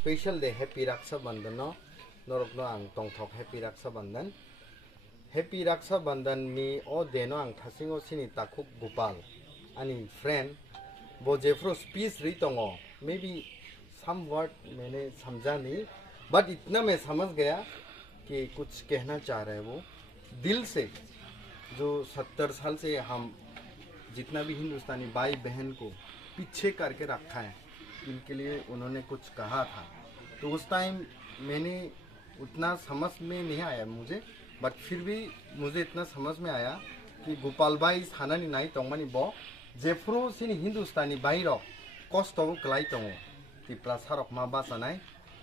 special day happy Raksha Bandhan no norok no ang tongthok happy Raksha Bandhan happy Raksha Bandhan ni o de no ang thasingo sini takuk Gopal ani friend bo jefro speech ri tongo maybe some word मैंने समझा नहीं but इतना मैं समझ गया कि कुछ कहना चाह रहे हैं वो दिल से जो 70 साल से हम जितना भी हिंदुस्तानी भाई बहन को पीछे करके रखा है इनके लिए उन्होंने कुछ कहा था तो उस टाइम मैंने उतना समझ में नहीं आया मुझे बट फिर भी मुझे इतना समझ में आया कि गोपाल भाई सानानी नाई तंगमानी बो जेफ्रो सिनी हिंदुस्तानी भाई रो कष्टो कलाई तंगो तिप्रा सारक मा बासानाय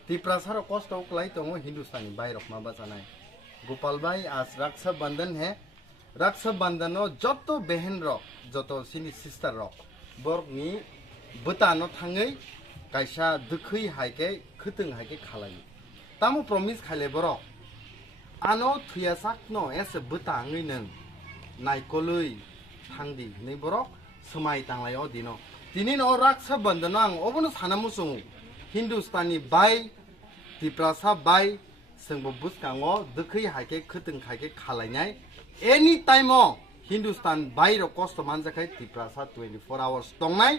तिप्रा सारक कष्टो कलाई तंगो हिंदुस्तानी भाई रक मा बासानाय गोपाल भाई आज रक्षा बंधन है रक्षा बंधन जतो बहन रक जतो सिनी सिस्टर रक बरकनी बतानो थाङै कायसा दुखै हायके खोथों हायके खालायो तामो प्रमिस खाले बर आनो थुया साकनो एसे बताङै नों नायकलै थांदि नै बर समाय तांलायो दिनो दिनै न रक्षा बंधन आं अबनो सानामुसु हिंदुस्तानी बाय तिप्रासा बाय जोंबो बुसकाङो दुखै हायके खोथों हायके खालायनाय एनी टाइमो हिंदुस्तान बाय र कष्ट मानजाखाय तिप्रासा 24 आवर्स दंनाय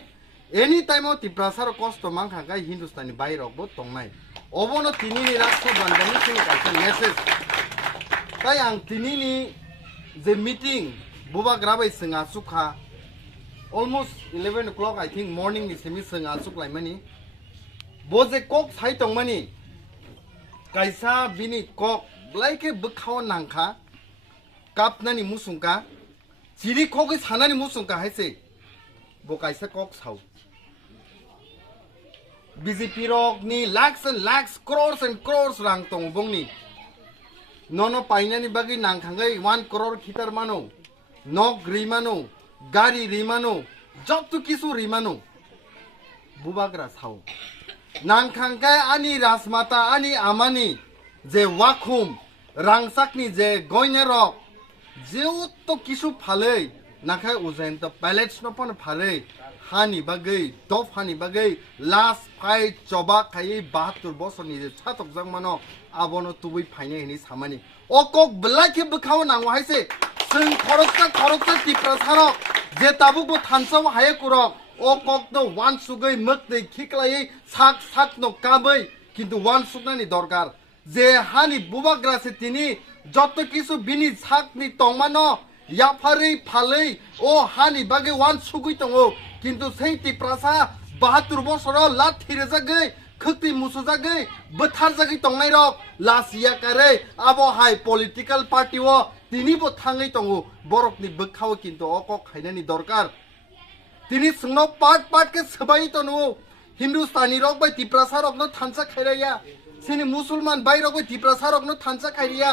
एनी टाइमो तिप्रासार कष्ट मानखांखाय हिंदुस्तानी बाय रकबो दंनाय अबनो तिनिनि रक्षा बंधननि सिनि कायसा मेसेज ताय आं तिनिनि जे मीटिंग बुबाग्राबै जोंहा सुखा almost 11 o'clock I think morning ni semi जोंहा सुखलायमानि बोजे कक साइ दंमानि कायसा बिनि कक ब्लाइके बोखाव नांखा कापनानि मुसुंका जिरि कगै सानानि मुसुंका हायसे बो कायसा कक साव बीजेपी रक नि lakhs and lakhs crores rang tong bongni nono painani bagi nangkhangai 1 crore khitar mano nok rimano gari rimano jotto kisu rimano bubagra saw nangkhangai ani rasmata ani amani je wakhum rangsakni je goine rok jeutto kisu phalei nakhai ujain to pallets no pon phalei हानि बागै दफ हानि बागै last fight चबा खायै 72 बसरनि जे छातक जांमानो आबनो तुबै फाइने हिनि सामानि अकक ब्लाके बखाव नांगौ हायसे जों खरकता तिप्रासारक जे ताबुको थानसाव हाये कुरक अकक नो वान सुगै मकदै खिकलायै साक नो काबै किन्तु वान सुगनानि दरकार जे हानि बुबाग्रासे तिनि जत्त किसु बिनि साकनि तंमानो याफारै फालै ओ हानि बागै वान सुगै दङो किन्तु सै तिप्रासा 72 बसराव लाथि रेजागै खोक्ति मुसुजागै बोथारजागै तंनाय रक लासिया कारै आबो हाय पलिटिकल पार्टी ओ तिनिबो थाङै दङो बरकनि बोखाव किन्तु अक खायनानि दरकार तिनि सोंनो पार्ट के सबाय तनो हिंदुस्तानी रक बाय तिप्रासा रकनो थानसा खायराया सिनि मुसलमान बाय रक बाय तिप्रासा रकनो थानसा खायरिया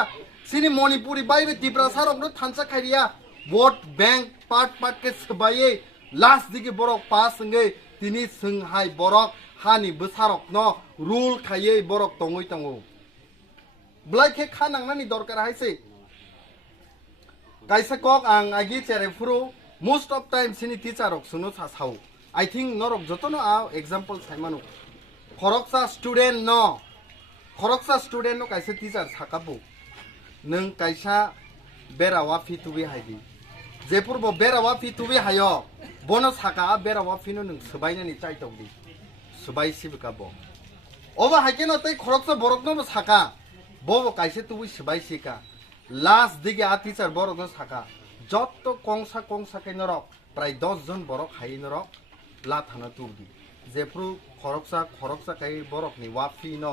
सिनि मणिपुरी बाय तिप्रासा रकनो थानसा खायरिया वोट बैंक पार्ट के सबायै लास्ट दिगे बरक पास संगै तिनि सोंहाय बरक हानि बोसारक न रुल खायै बरक तङै तङो ब्लाइके खानांनानि दरकार हायसे कायसा कक आं आगि चेरे फुरु मोस्ट ऑफ टाइम सिनि टीचरक सुनो सासाव आई थिंक नरक जतनो आ एग्जांपल साइमानु खरकसा स्टूडेंट न कायसा टीचर साकाबो नों कायसा बेरावा फितुबि हायदि जेफोरबो बेरावा फितुबि हायो बनो साका बेरावा फिनो नों सबायनानि चाइतौदि सबाय सिबकाबो ओबा हायकेनो तै खरकसा बरकनो साका बबो कायसे तुबि सबाय सिका लास्ट दिगे आ टीचर बरकनो साका जत्तो कंसा के नरक प्राय 10 जन बरक हाय नरक लाथाना तुबि जेफ्रु खरकसा काय बरकनि वाफि न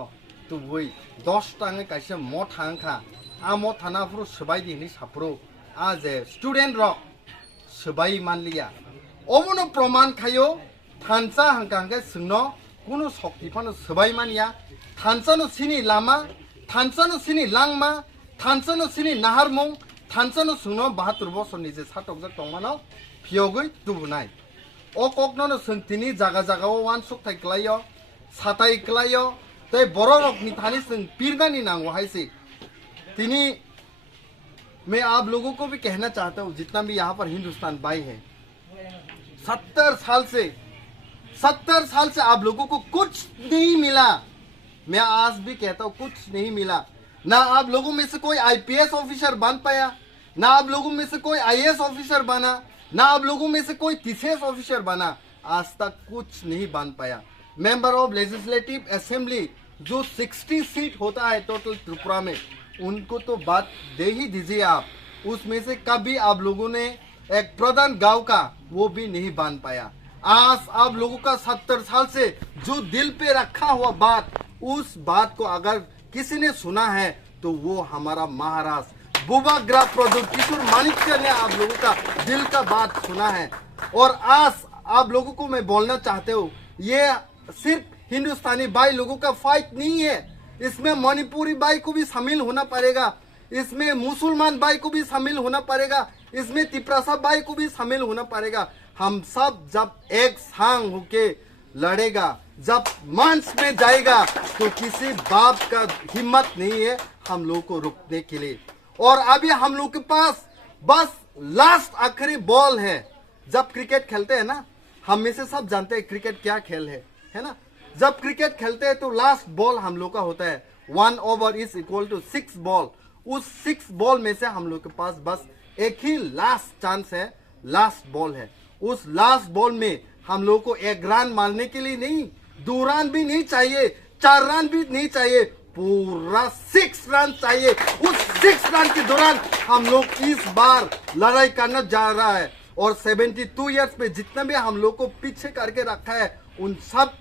तुबै 10 टाङै कायसे म थांखा आ म थाना फ्रु सबाय दिनि साफ्रो आ जे स्टूडेंट रक सबाय मानलिया अमनो प्रमाण खायो थानसा हांकांगे सोंनो कुनु शक्तिफानो सबाय मानिया थानसानो सिनि लामा थानसानो सिनि लांमा थानसानो सिनि नाहारमुं थानसानो सोंनो 72 बसरनि जे सातक जा दंमानो फियगै दुबुनाय अ ककनो सोंतिनि जागाव वान सुक्थाय क्लायो साताय क्लायो तै बररकनि थानि सों पिरगानि नांगौ हायसे तिनि मैं आप लोगों को भी कहना चाहता हूँ जितना भी यहाँ पर हिंदुस्तान भाई है 70 साल से आप लोगों को कुछ नहीं मिला मैं आज भी कहता हूँ कुछ नहीं मिला। ना आप लोगों में से कोई IPS ऑफिसर बन पाया, ना आप लोगों में से कोई IAS ऑफिसर बना, ना आप लोगों में से कोई TCS ऑफिसर बना। आज तक कुछ नहीं बन पाया। मेंबर ऑफ लेजिस्लेटिव असेंबली जो 60 सीट होता है टोटल त्रिपुरा में, उनको तो बात दे ही दीजिए आप। उसमें से कभी आप लोगों ने एक प्रधान गांव का वो भी नहीं बन पाया। आज आप लोगों का 70 साल से जो दिल पे रखा हुआ बात, उस बात को अगर किसी ने सुना है तो वो हमारा महाराज बुबाग्रा प्रदीप किशोर मानिक्य ने आप लोगों का दिल का बात सुना है। और आज आप लोगों को मैं बोलना चाहते हूँ, ये सिर्फ हिंदुस्तानी भाई लोगों का फाइट नहीं है, इसमें मणिपुरी भाई को भी शामिल होना पड़ेगा, इसमें मुसलमान भाई को भी शामिल होना पड़ेगा, इसमें तिपरासा भाई को भी शामिल होना पड़ेगा। हम सब जब एक संग होके लड़ेगा, जब मंच में जाएगा, तो किसी बाप का हिम्मत नहीं है हम लोग को रुकने के लिए। और अभी हम लोग के पास बस लास्ट आखिरी बॉल है। जब क्रिकेट खेलते हैं ना, हम में से सब जानते हैं क्रिकेट क्या खेल है ना। जब क्रिकेट खेलते हैं तो लास्ट बॉल हम लोग का होता है 1 over is equal to 6 ball. उस 6 बॉल में से हम लोग के पास बस एक ही लास्ट चांस है, लास्ट बॉल है। उस लास्ट बॉल में हम लोग को 1 रन मारने के लिए नहीं, 2 रन भी नहीं चाहिए, 4 रन भी नहीं चाहिए, पूरा 6 रन चाहिए। उस 6 रन के दौरान हम लोग इस बार लड़ाई करना जा रहा है। और 72 ईयर्स पे जितना भी हम लोग को पीछे करके रखा है, उन सब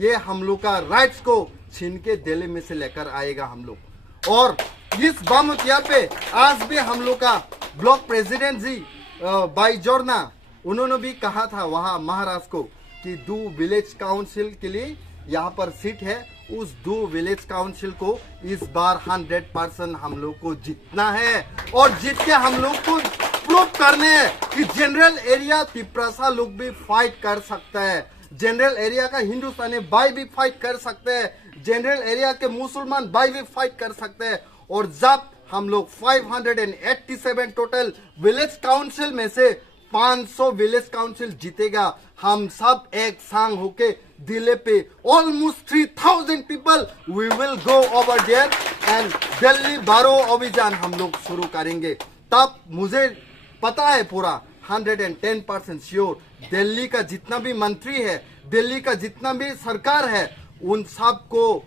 ये हम लोग का राइट्स को छीन के दिल्ली में से लेकर आएगा हम लोग। और इस बामुतिया पे आज भी हम लोग का ब्लॉक प्रेसिडेंट जी भाई जोरना, उन्होंने भी कहा था वहां महाराज को कि 2 विलेज काउंसिल के लिए यहाँ पर सीट है। उस 2 विलेज काउंसिल को इस बार 100% हम लोग को जीतना है। और जीत के हम लोग को प्रूव करने हैं कि जनरल एरिया तिपरासा लोग भी फाइट कर सकता है, जनरल एरिया का हिंदुस्तानी भाई भी फाइट कर सकते हैं, जनरल एरिया के मुसलमान भाई भी फाइट कर सकते हैं। और जब हम लोग 587 टोटल विलेज काउंसिल में से 500 विलेज काउंसिल जीतेगा, हम सब एक संग होके दिल्ली पे almost 3000 people we will go over there and Delhi बारो अभियान हम लोग शुरू करेंगे। तब मुझे पता है पूरा 110% श्योर, दिल्ली का जितना भी मंत्री है, दिल्ली का जितना भी सरकार है, उन सब को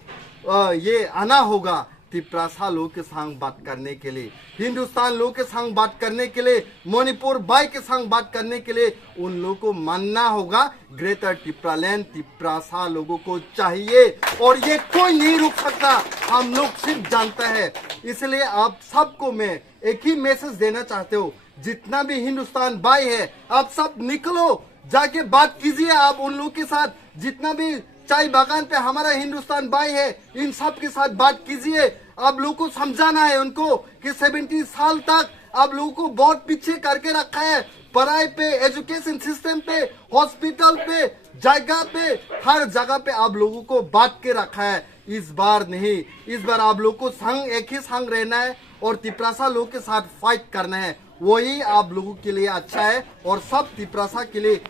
ये आना होगा तिपरासा लोग के संग बात करने के लिए, हिंदुस्तान लोग के संग बात करने के लिए, मणिपुर भाई के संग बात करने के लिए उन लोगों को मानना होगा। ग्रेटर तिपरालैंड तिपरासा लोगों को चाहिए और ये कोई नहीं रुक सकता, हम लोग सिर्फ जानता है। इसलिए आप सबको मैं एक ही मैसेज देना चाहते हो, जितना भी हिंदुस्तान भाई है आप सब निकलो, जाके बात कीजिए आप उन लोग के साथ, जितना भी चाय बागान पे हमारा हिंदुस्तान भाई है, इन सब के साथ बात कीजिए। आप लोगों को समझाना है उनको कि 70 साल तक आप लोगों को बहुत पीछे करके रखा है, पढ़ाई पे, एजुकेशन सिस्टम पे, हॉस्पिटल पे, जगह पे, हर जगह पे आप लोगों को बांट के रखा है। इस बार नहीं, इस बार आप लोग को संग एक ही संग रहना है और तिपरासा लोग के साथ फाइट करना है, वही आप लोगों के लिए अच्छा है और सब तिपरासा के लिए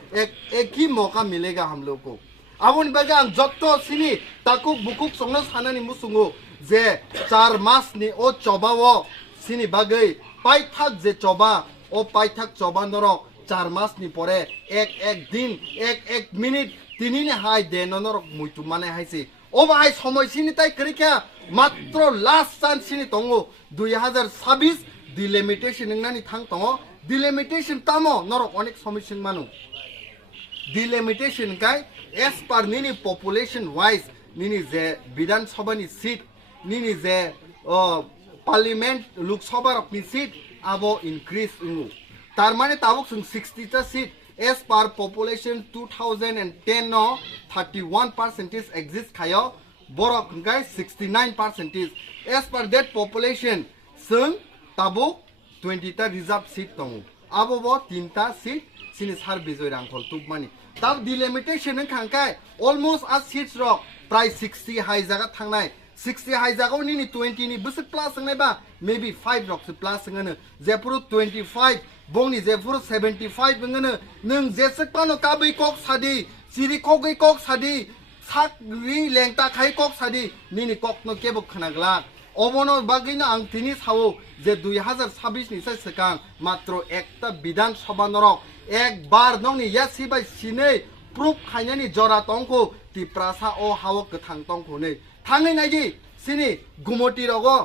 एक ही मौका मिलेगा हम लोग को। आबोन बागान जत्तो सिनी ताकुक बुकुक संनो सानानि मुसुंगो जे 4 मासनि ओ चबाओ सिनी बागै पाइथाक जे चबा ओ पाइथाक चबा नरक 4 मासनि परे एक दिन एक मिनिट तिनिनि हाय देन नरक मुइतु माने हायसि ओ बाहाय समय सिनि ताइ करिखा मात्र लास्ट चान्स सिनि तंगो 2026 डिलिमिटेशन नंगनानि थांग तंगो डिलिमिटेशन तामो नरक अनेक समय सिन मानु डिलिमिटेशन काय as per nini population wise nini je bidan sabha ni seat nini je parliament lok sabha ni seat abo increase ungu tar mane tabuk sung 60 ta seat as per population 2010 no 31% exist khayo borok guy 69% as per that population sung tabuk 20 ta reserve seat tongu abo bo 3 ta seat sini sar bijoy rangkhol tupmani तब delimitation खांकाय almost आज seats rock प्राय 60 high जगह थांनाय 60 high जगह नि 20 नि बसक plus संनायबा मे बी 5 रॉक से प्लस संगनो जेपुर 25 बोंनि जेपुर 75 बंगनो नों जेसक पानो काबै कक सादी सिरि कगै कक सादी sakri lengta khai kok sadi nini kok no kebo khanagla obono bagino ang tini sawo je 2026 ni sakang matro ekta bidan sabha norok ekbar nongni yasi bai sine proof khainani jora tongko tiprasa o hawo kathang tongko ne thangai nagi sini gumoti rogo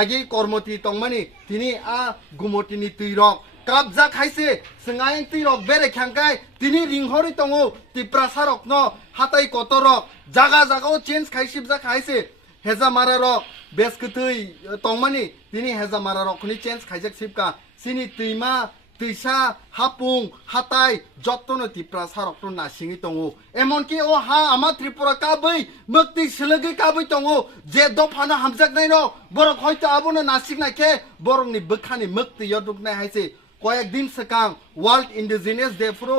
agi kormoti tongmani tini a gumoti ni tuirok kabja khaise singai tuirok bere khangkai tini ringhori tongo tiprasa rok no hatai kotorok jaga jaga o change khaisib ja khaise heza mararok beskutui tongmani tini heza mararok ni change khaijak sibka sini tuima tuisa hapung hatai jottono tiprasa rok no nasingi tongo emonki o ha ama tripura kabai mukti silagi kabai tongo je dofana hamjak nai no borok hoyto abono nasik nakhe borok ni bukhani mukti yoduk nai haise কয়েক দিন সেকাং world indigenous day ফ্রো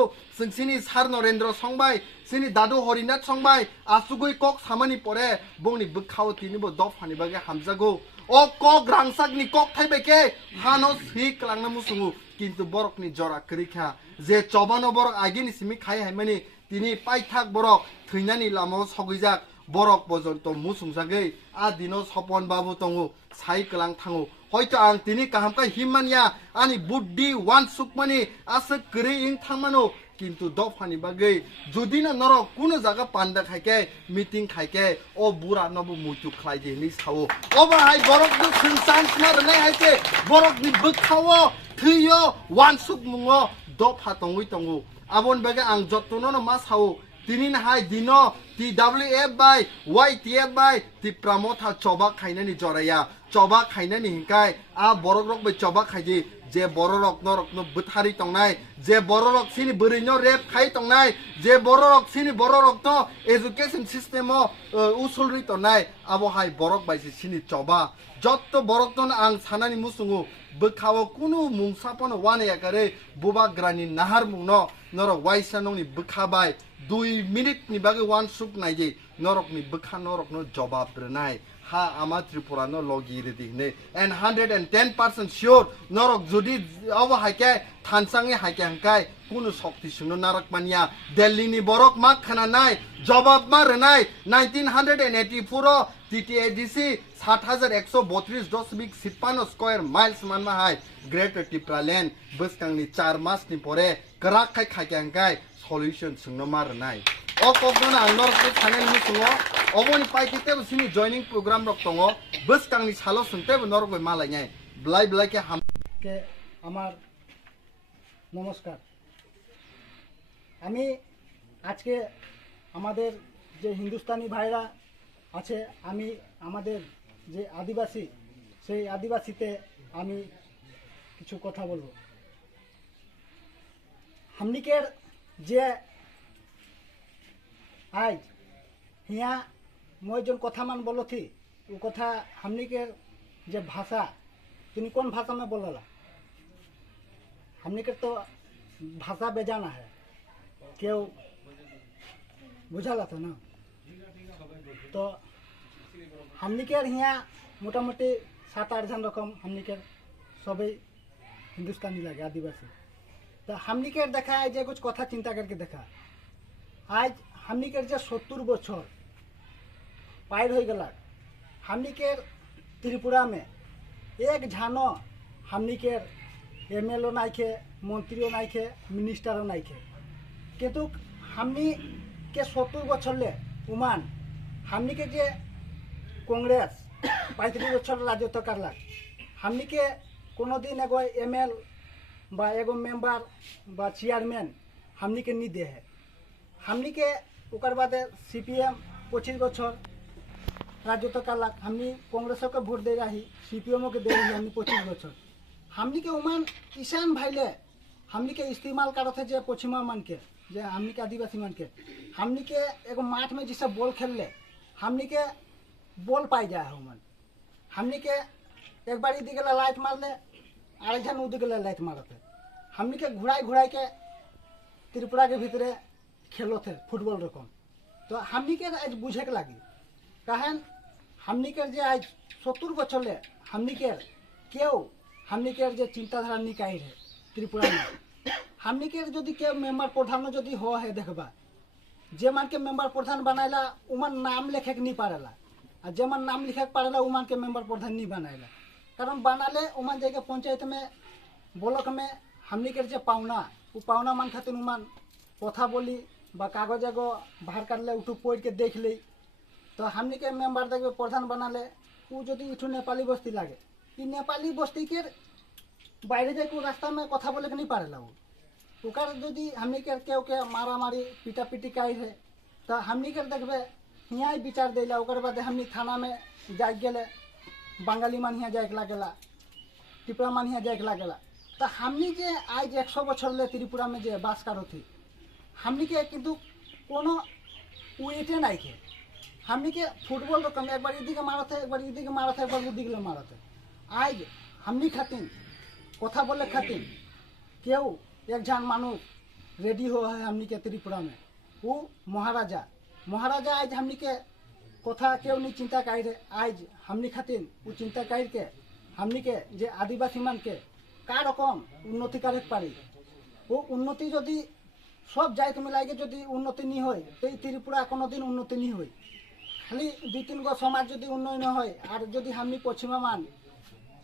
সিনি সার নরেন্দ্র সংবাই সিনি দাদু Harinath সংবাই আসুগুই cock সামানি পরে বংনি বখাও তিনিবো দফানি বাগে হামজাগো ও cock রাংসাকনি cock থাইবেকে হানো C ক্লাংনা মুসুঙু কিন্তু বরকনি জরা করিখা যে চবানো বরক আগিনি সিমি খাই হাইমানি তিনি পাইথাক বরক থৈনানি লামাও সগৈজাক বরক পর্যন্ত মুসুংজাগৈ আ দিনো সপন বাবু তঙ্গু সাই ক্লাং থাঙু হয়তো আং তিনি কাহামকা হিমানিয়া আনি বুদ্ধি ওয়ান সুকমানি আসে করে ইং থামানো কিন্তু দফানি বাগৈ যদি না নর কোনো জায়গা পান্ডা খাইকে মিটিং খাইকে ও বুড়া নব মুতু খাই দিনি সাও ওবাহাই বরক নি সিনসান স্মার নাই হাইতে বরক নি বখাও থইयो ওয়ান সুক মুঙো দফা তঙ্গই তঙ্গু আবন বাগে আং যতনো মা সাও তিনি হাই দিনো TWF by YTF by ti pramotha choba khainani joraya choba khainani hinkai a borok rok by choba khaiji je borok no buthari tongnai je borok sini burino rep khai tongnai je borok sini borok to education system o usulri tongnai abo hai borok by sini choba jotto borok ton ang sanani musungu bukhawo kunu mungsapono wane yakare buba grani nahar mungno noro waisa nongni bukhabai 2 minute ni bagi wan suk naiji norok ni bukha norok no jawab renai ha ama tripura no logi redi ne and 110% sure norok jodi abo haike thansange haike hankai kuno shokti sungno narak mania delhi ni borok mak khana nai jawab ma renai 1984 TTADC 7132.56 square miles মানমা হাই greater Tipraland বসকাংনি 4 মাস ni pore karak khai khakyangkai solution sungno mar nai o kokna angnor ke channel ni sungo oboni paikite sini joining program rok tongo boskangi salo sungte norok bai malai nai blai ke ham के আমার নমস্কার আমি আজকে আমাদের যে হিন্দুস্তানি ভাইরা আছে আমি আমাদের যে আদিবাসী সেই আদিবাসীতে আমি কিছু কথা বলবো হামনিকের যে আজ হিয়া মই জন কথা মান বলো थी वो কথা হামনিকের যে ভাষা তুমি কোন भाषा में बोलला हमने तो भाषा बेजाना है क्यों बुझाला था ना तो हमने के यहाँ मोटा मोटी 7-8 जन रकम हमने के सभी हिंदुस्तानी लगे आदिवासी तो हमने के देखा है जे कुछ कथा चिंता करके देखा आज हमने के जे 70 बछर पार हो गला हमने के त्रिपुरा में एक झानो हमने के एमएलओ नाइखे मंत्रियों नाइखे मिनिस्टारों नाइखे किंतु हमनी के 70 बछर ले उमान हमनी के जे कांग्रेस 35 बछर राजत्व करला हमनी के कोनो दिन एगो एमएल बा एगो मेंबर बा चेयरमैन हमनी के नहीं दे है हमनी के ओकर बाद सीपीएम 25 बछर राजत्व करला हमनी कांग्रेस के वोट दे रही सीपीएम के दे रही हमनी 25 बछर हमनी के उमान किसान भाई ले हमनी के इस्तेमाल करत है जे पश्चिमा मान के जे हमनी के आदिवासी मान के हमनी के एगो माठ में जैसे बॉल खेल ले हमनी के बॉल पाई जाए हमन हमनी के एक बार इदी गेला लाइट मार ले आरे जन उदी गेला लाइट मारत है हमनी के घुराई के त्रिपुरा के भीतरे खेलो थे फुटबॉल रकम तो हमनी के आज बुझे के लगी कहन हमनी के जे आज 70 बछर ले हमनी के क्यों हमनी के जे चिंताधारा निकाय है त्रिपुरा में हमनी के जदि के मेंबर प्रधान जदि हो है देखबा जे मान के मेंबर प्रधान बनाएला उमन नाम लिखे के नहीं पारेला, और जे मन नाम लिखे के पारेला उमन के मेंबर प्रधान नहीं बनाएला। कारण बनाले उमन जाके पंचायत में ब्लॉक में हमनी के जे पावना वो पावना मान खातिर उमन कथा बोली बा कागज एगो बाहर कर ले उठू पढ़ के देख ली, तो हमनी के मेंबर देखबे प्रधान बनाले वो जदि इठू नेपाली बस्ती लागे कि नेपाली बस्ती के বাইরে যাই को रास्ता में कथा बोले के नहीं पारेला वो ओकर यदि हमनी के केहू के मारा मारी पीटा पीटी काई है तो हमनी के देखबे हियाँ ही विचार देला। ओकर बाद हमनी थाना में जाए गेले, बंगाली मान हियाँ जाए लागेला, टिपरा मान हियाँ जाए लागेला। तो हमनी जे आज 100 बछर ले त्रिपुरा में जे बास करो थी हमनी के किंतु कोनो वेटे नहीं के। हमनी के फुटबॉल तो कम एक बार इदी के मारत है, एक बार इदी के मारत है, एक बार उदी के मारत है। आज हमनी खातिर कथा बोले खातिर केहू एक जन मानुष रेडी हो है हमनी के त्रिपुरा में, वो महाराजा महाराजा आज हमनी के कथा केहू नहीं चिंता कर रहे। आज हमनी खातिर वो चिंता कर के हमनी के जे आदिवासी मान के का रकम उन्नति करे पारी, वो उन्नति यदि सब जाइत मिलाई के यदि उन्नति नहीं हो तो त्रिपुरा कोनो दिन उन्नति नहीं हो। खाली 2-3 गो समाज यदि उन्नयन हो और यदि हमनी पश्चिमा मान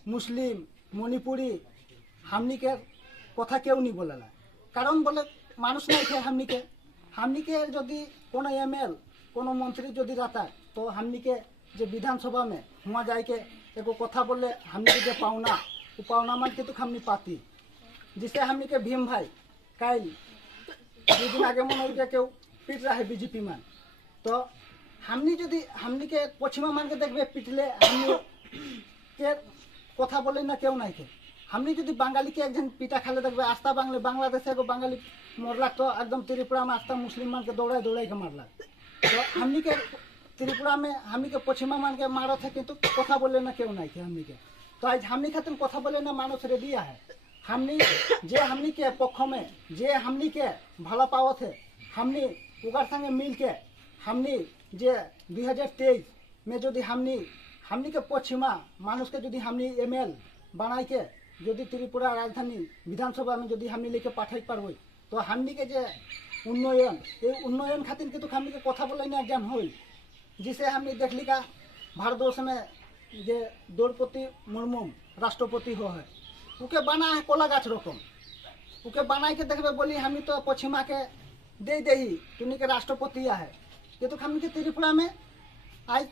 मुस्लिम मणिपुरी हमनी के कथा क्यों नहीं बोलेला, कारण बोले मानुष नहीं थे। हमनी के यदि कोनो एमएल कोनो मंत्री यदि रहता तो हमनी के जो विधानसभा में हुआ जाए के एगो कथा बोले हमनी के जो पावना वो पावना मान के तो हमनी पाती, जिससे हमनी के भीम भाई कल 2 दिन आगे मन के क्यों पीट रहा है बीजेपी मान, तो हमनी यदि हमनी के पश्चिमा मान के देखबे पिटले हमनी के कथा बोले ना क्यों नहीं थे। हमनी यदि बंगाली के एक जन पीटा खाले देखबे आस्था बांग्लादेश एगो बंगाली मरला तो एकदम त्रिपुरा में आस्था मुस्लिम मान के दौड़ाई के मारला। तो हमनी के त्रिपुरा में हमनी के पश्चिमा मान के मारत है किंतु कथा बोले ना क्यों नहीं थे हमनी के। तो आज हमनी खातिर कथा बोले ना मानुष रेडी है। हमनी जे हमनी के पक्ष में जे हमनी के भला पावत है हमनी ओकर संगे मिल के हमनी जे 2023 में यदि हमनी के पश्चिमा मानुष के यदि हमनी एमएल बनाई के यदि त्रिपुरा राजधानी विधानसभा में यदि हमनी लेके पाठाई पारबो तो हमनी के जे उन्नयन खातिर के तो हमनी के कथा बोले ना ज्ञान हो, जिसे हमनी देखली का भारतवर्ष में जे द्रौपदी मुर्मू राष्ट्रपति हो है उके बना है कोला गाछ रकम उके बनाई के देखबे बोली हमी तो पश्चिमा के दे दही तुनी के राष्ट्रपति है। ये तो हमनी के त्रिपुरा में आज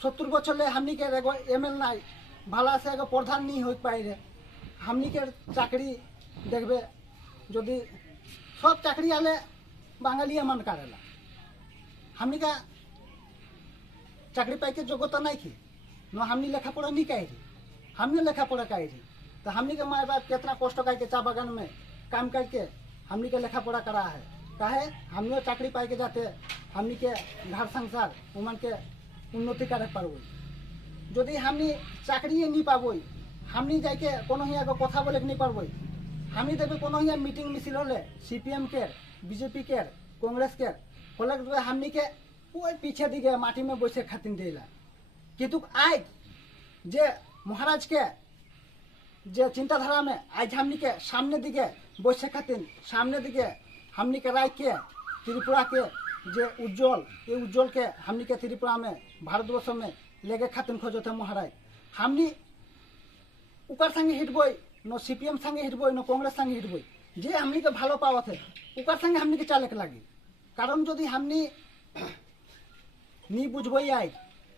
70 बछर ले हमनी के एगो एमएल नाई भला से एगो प्रधान नहीं हो पाई रे। हमनी के चाकरी देखबे यदि सब चाकरी आले बांगालिया मन करेला, हमनी का चाकरी पाई के योग्यता नहीं थी न हमनी लेखा पढ़ा नहीं कही थी, हमनी लेखा पढ़ा कही थी। तो हमनी के माँ बाप कितना कष्ट करके चा बागान में काम करके हमनी के लेखा पढ़ा करा है, काहे हमनी चाकरी पाई के जाते हमनी के घर संसार उमन के उन्नति करे पारबो। यदि हमनी चाकरी नहीं पाबो हमनी जाके कोनो हिया को कथा बोले नहीं पारबो। हमनी देबे कोनो हिया मीटिंग मिছিল होले सीपीएम के बीजेपी के कांग्रेस के होले हमनी के कोई पीछे दिखे माटी में बैसे खातिर देला। किंतु आज जे महाराज के जे चिंताधारा में आज हमनी के सामने दिखे बैसे खातिर सामने दिखे हमनी के राय के त्रिपुरा के जे उज्जवल ये उज्जवल के हमनी के त्रिपुरा में भारतवर्ष में लेके खातिर खोजते महाराज। हमनी उकर संगे हिटबोई न सीपीएम संगे हिटबोई न कांग्रेस संगे हिटबोई, जे हमनी के भालो पावत है उकर संगे हमनी के चाले के लागी। कारण यदि हमनी नहीं बुझबोई आज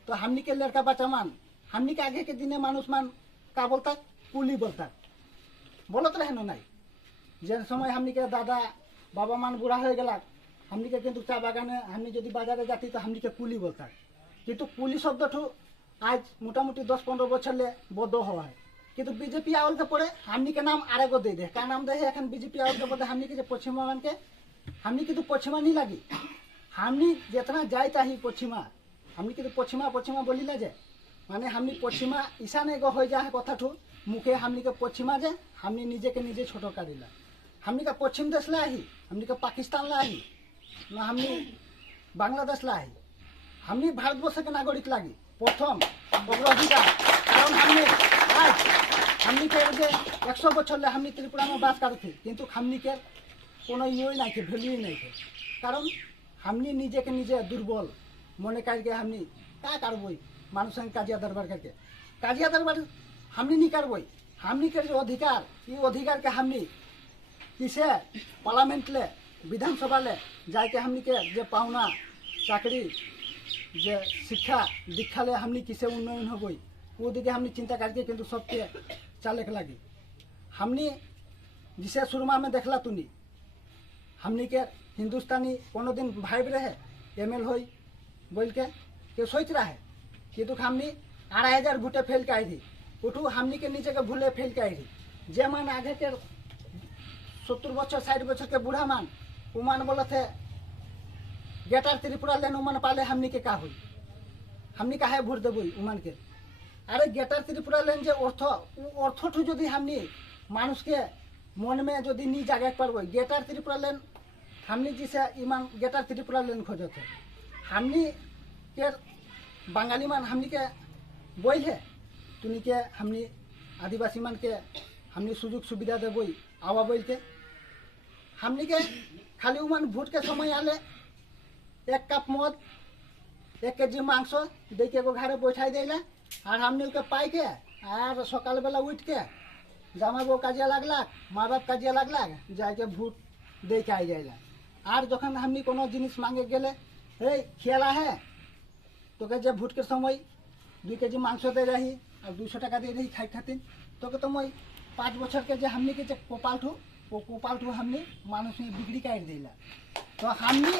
तो हमनी के लड़का बच्चा मान हमनी के आगे के दिने मानुष मान का बोलता कुली बोलता बोलत रहे न नहीं। जे समय हमनी के दादा बाबा मान बुढ़ा हो गला हमनी के किंतु चा बागाने हमनी यदि बाजारे जाती तो हमनी के कुली बोलता, किंतु कुली शब्द ठू आज मोटामोटी 10-15 बछर ले बदो हो है। किंतु बीजेपी आवल के पड़े हमनी के नाम आरेगो दे दे का नाम दे है एखन बीजेपी आवल के पड़े हमनी के जे पश्चिमा मान के हमनी के तो पश्चिमा नहीं लगी। हमनी जितना जाए चाहिए पश्चिमा हमनी के तो पश्चिमा बोली ला जे माने हमनी पश्चिमा ईशान एगो हो जाए कथा ठू मुखे हमनी के पश्चिमा जे हमनी निजे के निजे छोटो करेला। हमनी का पश्चिम देश ला ही हमनी का पाकिस्तान ला ही न हमनी बांग्लादेश ला ही हमनी भारतवर्ष के नागरिक लागी प्रथम अग्राधिकार। कारण हमने आज हमनी के 100 बछर ले हमनी त्रिपुरा में बास करते किंतु हमनी के कोनो इयो नहीं थे वैल्यू नहीं थे। कारण हमनी निजे के निजे दुर्बल मने करके हमनी का करबो मानुष संग काजिया दरबार करके काजिया दरबार हमनी नहीं करबो हमनी के जो अधिकार ये अधिकार के हमनी किसे पार्लियामेंट ले विधानसभा ले जाके हमनी के जे पावना चाकरी जे शिक्षा दीक्षा ले हमनी किसे उन्नयन होबई वो दिखे हमनी चिंता करके किंतु सबके चले के लगी हमनी जिसे शुरुमा में देखला तुनी हमनी के हिंदुस्तानी कोनो दिन भाई रहे एमएल होई बोल के सोच रहा है कि तो हमनी 2,500 भूटे फेल के आई थी उठू हमनी के नीचे के भूले फेल के आई थी जे मान आगे के 70 बच्चर 60 बच्चर के बूढ़ा मान वो मान बोला थे गेटार त्रिपुरा लेन उमान पाले हमनी के का हुई हमनी का है भोट देबई उमान के अरे गेटार त्रिपुरा लेन जे अर्थ ठू जो हमनी मानुष के मन में जो नहीं जागे पारब गेटार त्रिपुरा लेन हमनी जिसे ईमान गेटार त्रिपुरा लेन खोजत है हमनी के बंगाली मान हमनी के बोल है तुनी के हमनी आदिवासी मान के हमनी सुजुग सुविधा देबई आवा बोल के हमनी के खाली उमान भोट के समय आले 1 कप मद 1 केजी मांस दे के घरे बैठाई देला और हमनी के पाई के और सकाल बेला उठ के जामा बो काजिया लगला माँ बाप काजिया लगला जाके भोट दे के आई जाइला और जखन हमनी कोनो जिनिस मांगे गेले हे खेला है तो के जब भोट के समय 2 केजी मांस दे रही और 200 टाका दे रही खाई खातिर तो के तुम 5 बछर के जे हमनी के कोपाल ठू वो कोपाल ठू हमनी मानुष में बिगड़ी काट देला तो हमनी